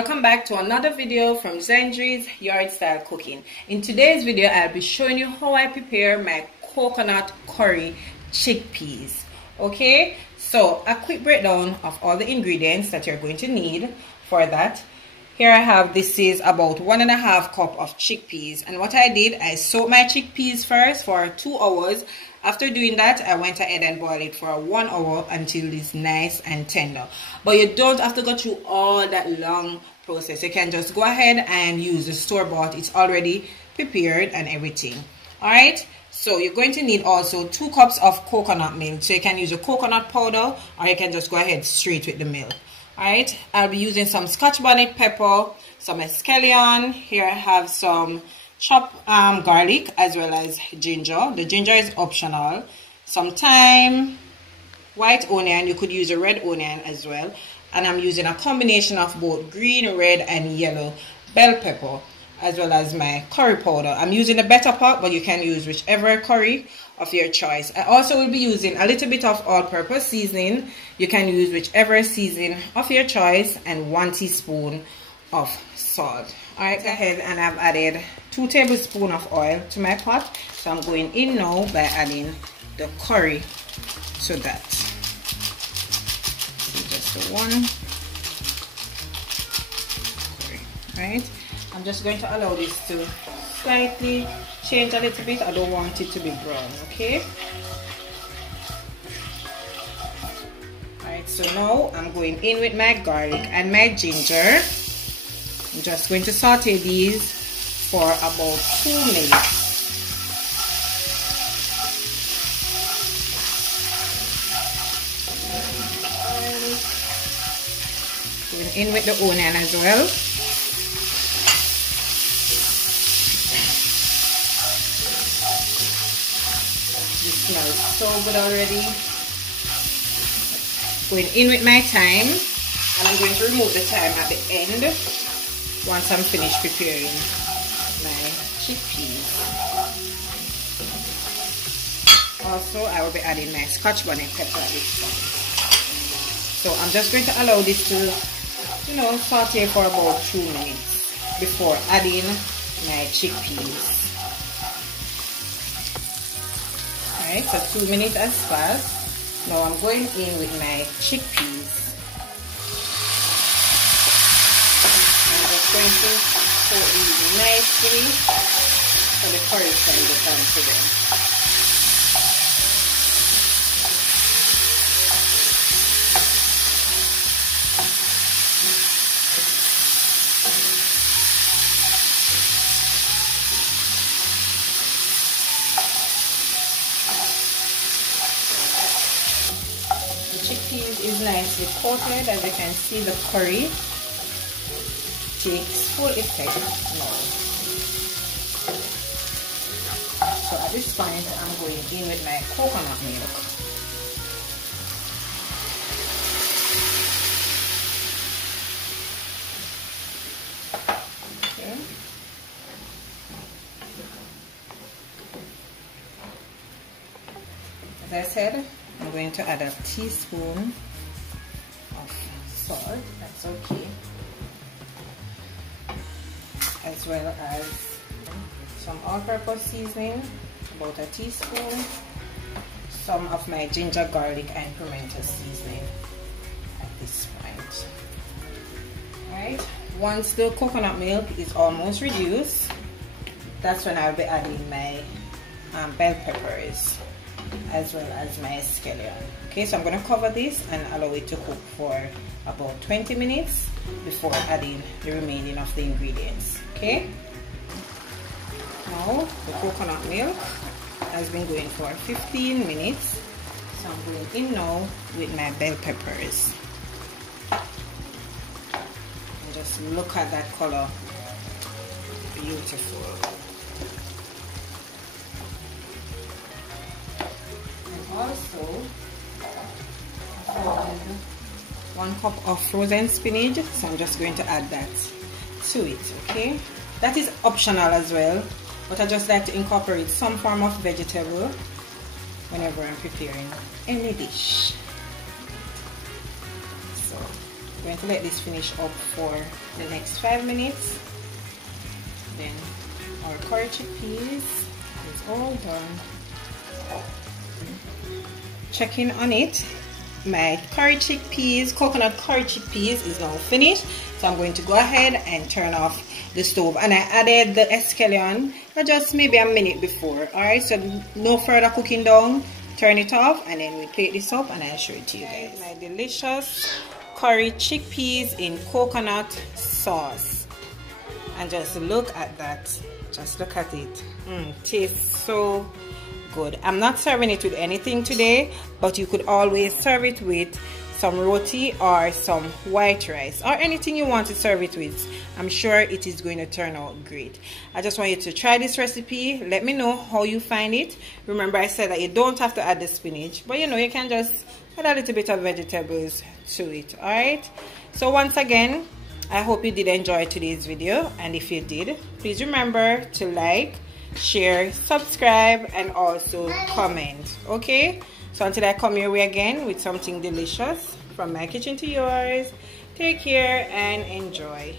Welcome back to another video from Zendri's Yard Style Cooking. In today's video, I'll be showing you how I prepare my coconut curry chickpeas. Okay, so a quick breakdown of all the ingredients that you're going to need for that. Here I have, this is about 1.5 cup of chickpeas, and what I did, I soaked my chickpeas first for 2 hours. After doing that, I went ahead and boiled it for 1 hour until it's nice and tender. But you don't have to go through all that long process. You can just go ahead and use the store-bought. It's already prepared and everything. Alright, so you're going to need also 2 cups of coconut milk. So you can use a coconut powder, or you can just go ahead straight with the milk. Alright, I'll be using some Scotch bonnet pepper, some scallion. Here I have some chopped garlic as well as ginger. The ginger is optional. Some thyme, white onion. You could use a red onion as well. And I'm using a combination of both green, red, and yellow bell pepper, as well as my curry powder. I'm using a better pot, but you can use whichever curry of your choice. I also will be using a little bit of all-purpose seasoning. You can use whichever seasoning of your choice, and 1 teaspoon of salt. Alright, go ahead, and I've added 2 tablespoons of oil to my pot. So I'm going in now by adding the curry to that. So just the 1 curry. Alright, I'm just going to allow this to slightly change a little bit. I don't want it to be brown, okay? Alright, so now I'm going in with my garlic and my ginger. I'm just going to saute these for about 2 minutes. Going in with the onion as well. This smells so good already. Going in with my thyme, and I'm going to remove the thyme at the end once I'm finished preparing my chickpeas. Also, I will be adding my Scotch bonnet pepper at this time. So I'm just going to allow this to, saute for about 2 minutes before adding my chickpeas. Alright, so 2 minutes has passed. Now I'm going in with my chickpeas. I'm just going to coat these nicely so the curry can get onto them. Chickpeas is nicely coated. As you can see, the curry takes full effect now. So at this point, I'm going in with my coconut milk. Okay. As I said, I'm going to add a teaspoon of salt, that's okay, as well as some all-purpose seasoning, about a teaspoon, some of my ginger, garlic, and pimento seasoning at this point. Alright, once the coconut milk is almost reduced, that's when I'll be adding my bell peppers, as well as my scallion. Okay, so I'm going to cover this and allow it to cook for about 20 minutes before adding the remaining of the ingredients. Okay, now the coconut milk has been going for 15 minutes, so I'm going in now with my bell peppers. And just look at that color, beautiful. Also, 1 cup of frozen spinach, so I'm just going to add that to it. Okay, that is optional as well, but I just like to incorporate some form of vegetable whenever I'm preparing any dish. So I'm going to let this finish up for the next 5 minutes. Then our curry chickpeas is all done. Checking on it, my curry chickpeas, coconut curry chickpeas is now finished. So I'm going to go ahead and turn off the stove, and I added the escallion just maybe a minute before. Alright, so no further cooking down. Turn it off, and then we plate this up and I'll show it to you guys. My delicious curry chickpeas in coconut sauce, and just look at that, just look at it. Tastes so good. I'm not serving it with anything today, but you could always serve it with some roti or some white rice or anything you want to serve it with. I'm sure it is going to turn out great. I just want you to try this recipe. Let me know how you find it. Remember, I said that you don't have to add the spinach, but you know, you can just add a little bit of vegetables to it. All right, so once again, I hope you did enjoy today's video, and if you did, please remember to like, share, subscribe, and also comment. Okay, so until I come your way again with something delicious from my kitchen to yours, take care and enjoy.